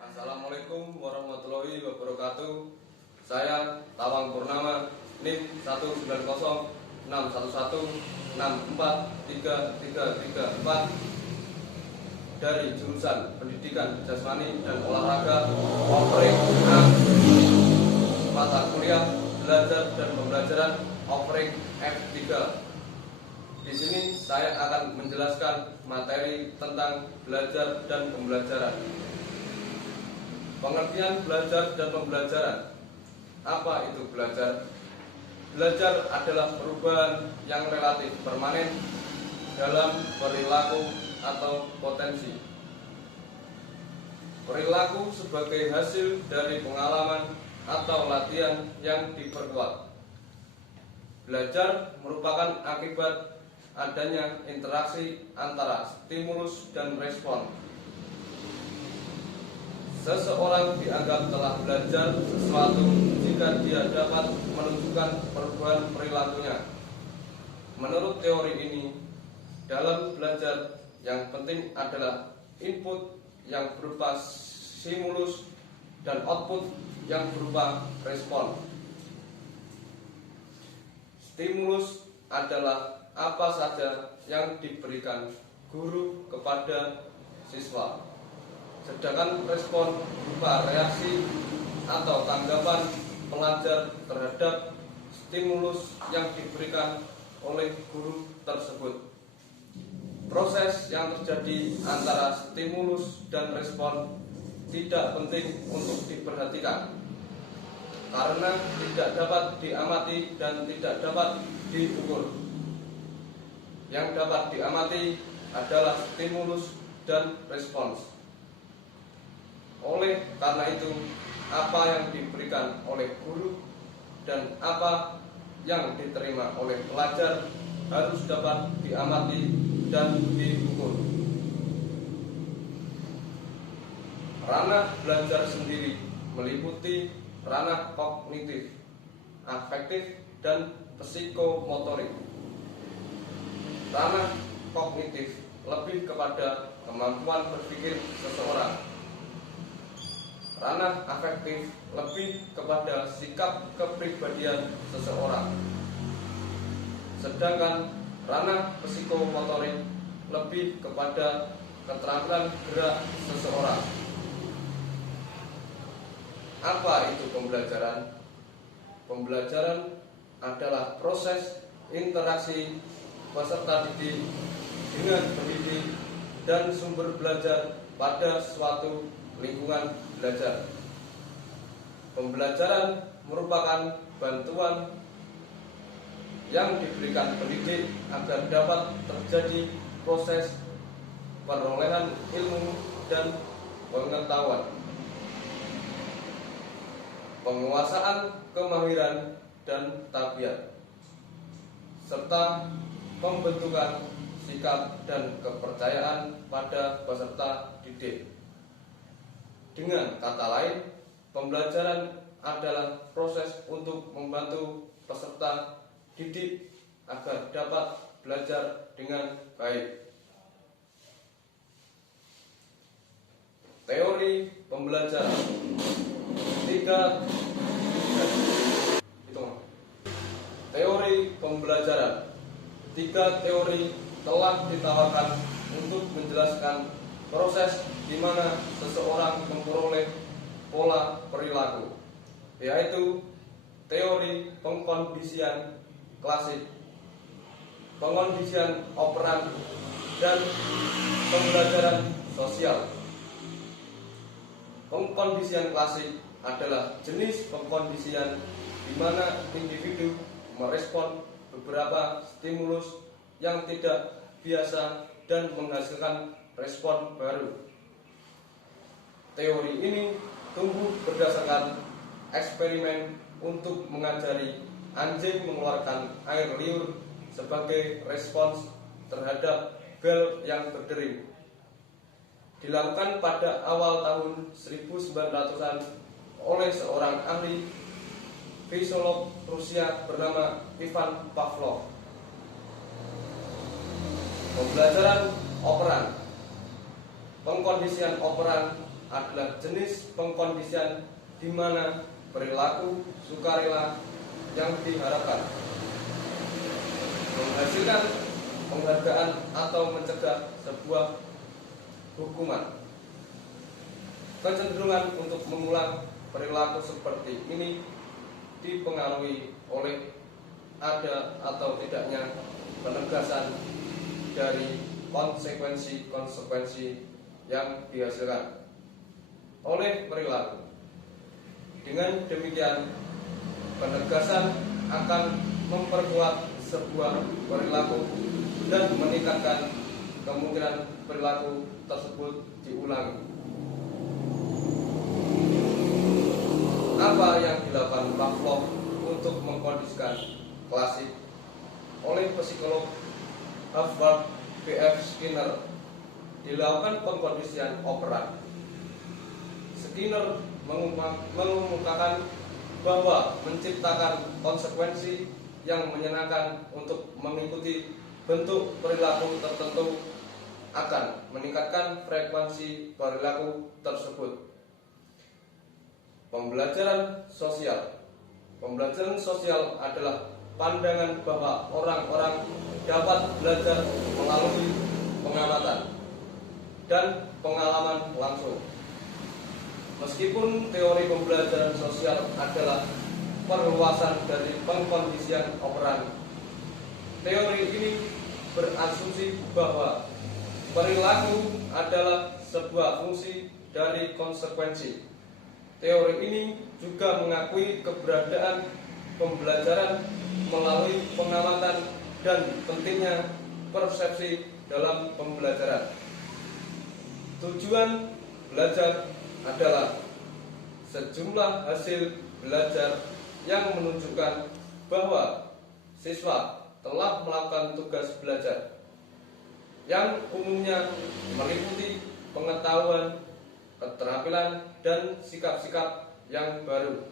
Assalamualaikum warahmatullahi wabarakatuh. Saya Tawang Purnama, NIM 1906161643334 dari jurusan Pendidikan Jasmani dan Olahraga offering A, mata kuliah belajar dan pembelajaran offering F3. Di sini saya akan menjelaskan materi tentang belajar dan pembelajaran. Pengertian belajar dan pembelajaran. Apa itu belajar? Belajar adalah perubahan yang relatif permanen dalam perilaku atau potensi. Perilaku sebagai hasil dari pengalaman atau latihan yang diperkuat. Belajar merupakan akibat adanya interaksi antara stimulus dan respon. Seseorang dianggap telah belajar sesuatu jika dia dapat menunjukkan perubahan perilakunya. Menurut teori ini, dalam belajar yang penting adalah input yang berupa stimulus dan output yang berupa respon. Stimulus adalah apa saja yang diberikan guru kepada siswa. Sedangkan respon berupa reaksi atau tanggapan pelajar terhadap stimulus yang diberikan oleh guru tersebut. Proses yang terjadi antara stimulus dan respon tidak penting untuk diperhatikan karena tidak dapat diamati dan tidak dapat diukur. Yang dapat diamati adalah stimulus dan respons. Oleh karena itu, apa yang diberikan oleh guru dan apa yang diterima oleh pelajar harus dapat diamati dan diukur. Ranah belajar sendiri meliputi ranah kognitif, afektif, dan psikomotorik. Ranah kognitif lebih kepada kemampuan berpikir seseorang. Ranah afektif lebih kepada sikap kepribadian seseorang. Sedangkan ranah psikomotorik lebih kepada keterampilan gerak seseorang. Apa itu pembelajaran? Pembelajaran adalah proses interaksi peserta didik dengan pendidik dan sumber belajar pada suatu lingkungan belajar. Pembelajaran merupakan bantuan yang diberikan pendidik agar dapat terjadi proses perolehan ilmu dan pengetahuan, penguasaan kemahiran dan tabiat, serta pembentukan sikap dan kepercayaan pada peserta didik. Dengan kata lain, pembelajaran adalah proses untuk membantu peserta didik agar dapat belajar dengan baik. Teori pembelajaran. Teori pembelajaran. 3 teori telah ditawarkan untuk menjelaskan proses di mana seseorang memperoleh pola perilaku, yaitu teori pengkondisian klasik, pengkondisian operan, dan pembelajaran sosial. Pengkondisian klasik adalah jenis pengkondisian di mana individu merespon beberapa stimulus yang tidak biasa dan menghasilkan respon baru. Teori ini tumbuh berdasarkan eksperimen untuk mengajari anjing mengeluarkan air liur sebagai respons terhadap bel yang berdering. Dilakukan pada awal tahun 1900-an oleh seorang ahli fisiolog Rusia bernama Ivan Pavlov. Pembelajaran operan. Pengkondisian operan adalah jenis pengkondisian di mana perilaku sukarela yang diharapkan menghasilkan penghargaan atau mencegah sebuah hukuman. Kecenderungan untuk mengulang perilaku seperti ini dipengaruhi oleh ada atau tidaknya penegasan dari konsekuensi-konsekuensi yang dihasilkan oleh perilaku. Dengan demikian, penegasan akan memperkuat sebuah perilaku dan meningkatkan kemungkinan perilaku tersebut diulangi. Apa yang dilakukan Pavlov untuk mengkondisikan klasik oleh psikolog Howard B.F. Skinner? Dilakukan pengkondisian operan. Skinner mengemukakan bahwa menciptakan konsekuensi yang menyenangkan untuk mengikuti bentuk perilaku tertentu akan meningkatkan frekuensi perilaku tersebut. Pembelajaran sosial. Pembelajaran sosial adalah pandangan bahwa orang-orang dapat belajar melalui pengamatan dan pengalaman langsung. Meskipun teori pembelajaran sosial adalah perluasan dari pengkondisian operan, teori ini berasumsi bahwa perilaku adalah sebuah fungsi dari konsekuensi. Teori ini juga mengakui keberadaan pembelajaran melalui pengamatan dan pentingnya persepsi dalam pembelajaran. Tujuan belajar adalah sejumlah hasil belajar yang menunjukkan bahwa siswa telah melakukan tugas belajar yang umumnya meliputi pengetahuan, keterampilan, dan sikap-sikap yang baru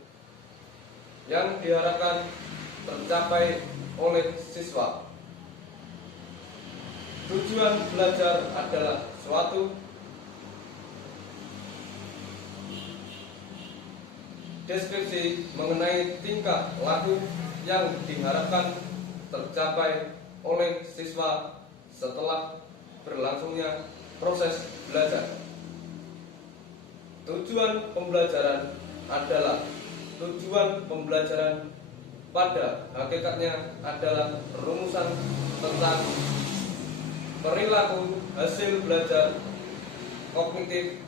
yang diharapkan tercapai oleh siswa. Tujuan belajar adalah suatu deskripsi mengenai tingkah laku yang diharapkan tercapai oleh siswa setelah berlangsungnya proses belajar. Tujuan pembelajaran adalah tujuan pembelajaran pada hakikatnya adalah rumusan tentang perilaku hasil belajar kognitif,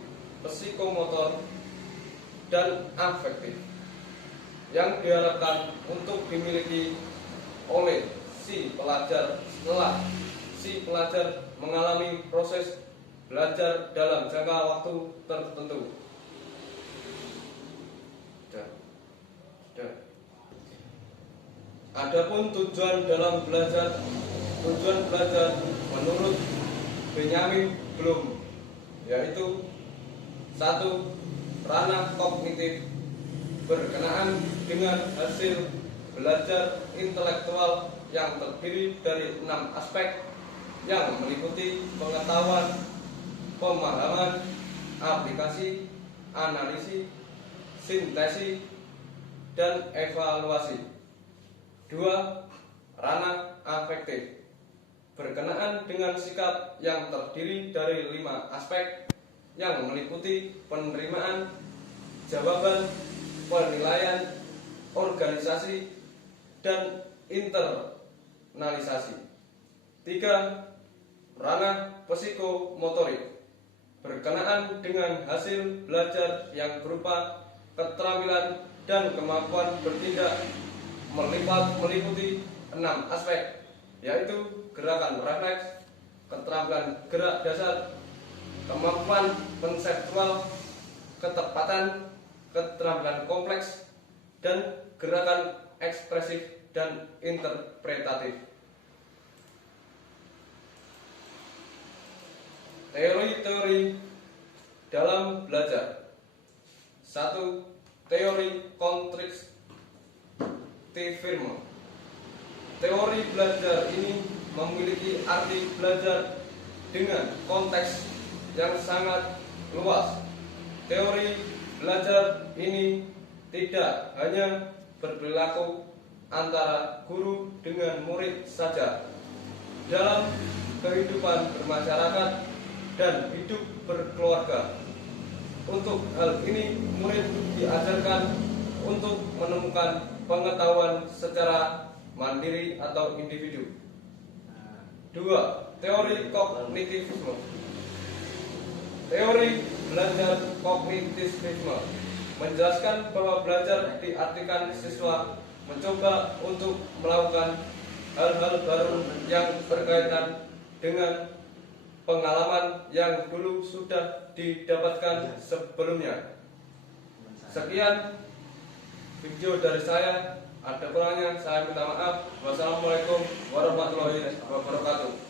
psikomotor, dan afektif yang diharapkan untuk dimiliki oleh si pelajar setelah si pelajar mengalami proses belajar dalam jangka waktu tertentu. Adapun tujuan belajar menurut Benjamin Bloom yaitu 1. Ranah kognitif berkenaan dengan hasil belajar intelektual yang terdiri dari 6 aspek yang meliputi pengetahuan, pemahaman, aplikasi, analisis, sintesis, dan evaluasi. 2. Ranah afektif berkenaan dengan sikap yang terdiri dari 5 aspek yang meliputi penerimaan, jawaban, penilaian, organisasi, dan internalisasi. 3. Ranah psikomotorik berkenaan dengan hasil belajar yang berupa keterampilan dan kemampuan bertindak meliputi 6 aspek, yaitu gerakan refleks, keterampilan gerak dasar, kemampuan konseptual, ketepatan, keterampilan kompleks, dan gerakan ekspresif dan interpretatif. Teori-teori dalam belajar. 1. Teori konstruktivisme. Teori belajar ini memiliki arti belajar dengan konteks yang sangat luas, teori belajar ini tidak hanya berperilaku antara guru dengan murid saja. Dalam kehidupan bermasyarakat dan hidup berkeluarga. Untuk hal ini, murid diajarkan untuk menemukan pengetahuan secara mandiri atau individu. 2. Teori kognitivisme. Teori belajar kognitivisme menjelaskan bahwa belajar diartikan siswa mencoba untuk melakukan hal-hal baru yang berkaitan dengan pengalaman yang dulu sudah didapatkan sebelumnya. Sekian video dari saya. Ada kurangnya saya minta maaf. Wassalamualaikum warahmatullahi wabarakatuh.